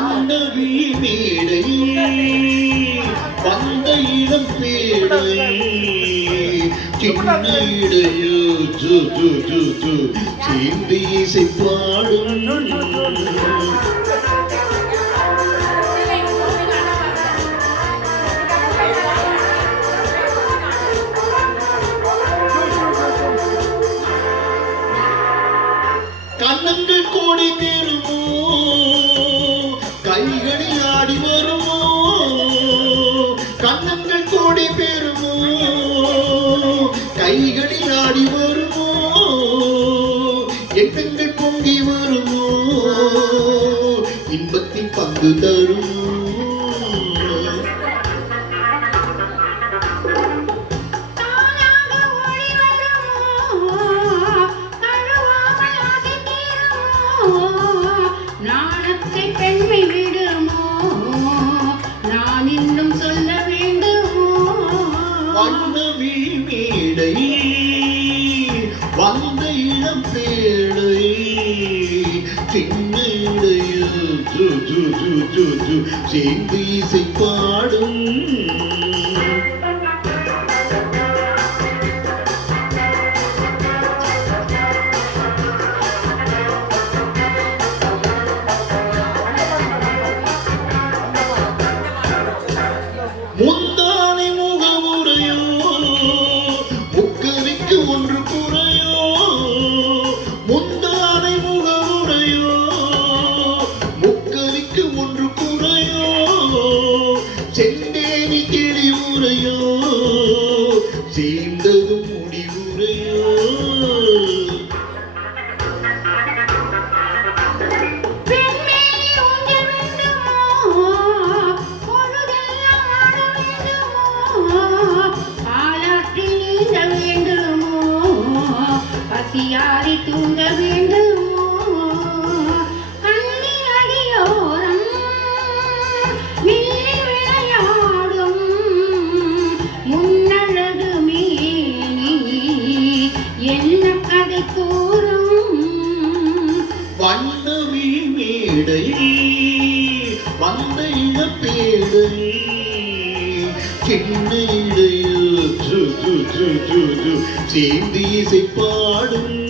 வண்ணவி மேடை வந்த இளம் பேடை சின்ன இடையோ சேர்ந்து இசை பாடும் கண்ணங்கள் கோடி தேருமோ கைகளில் ஆடி வருமோ கண்ணங்கள் கோடி பெறுமோ கைகளில் ஆடி வருமோ எண்ணங்கள் பொங்கி வருமோ இன்பத்தின் பங்கு தருமோ நாணத்தை பெண்மை விடுமோ நான் இன்னும் சொல்ல வேண்டுமோ வண்ணவி மேடை வந்த இளம் பேடை சின்ன இடையில் சேர்ந்து இசை பாடும் முந்தானை முகமுறையோ முக்கவிக்கு ஒன்று குறையோ முந்தானை முகமுறையோ முக்கவிக்கு ஒன்று குறையோ செந்தேனி கிளி உரையோ சேர்ந்ததும் முடிவுரையோ பசியாரி தூங்க வேண்டுமோ கண்ணி அடியோரம் மில்லி விளையாடும் முன்னழகு மேனி என்ன கதை கூறும் வண்ணவி மேடை வந்த இளப்பேடை சின்ன இடையில் சேர்ந்து இசை பாடும்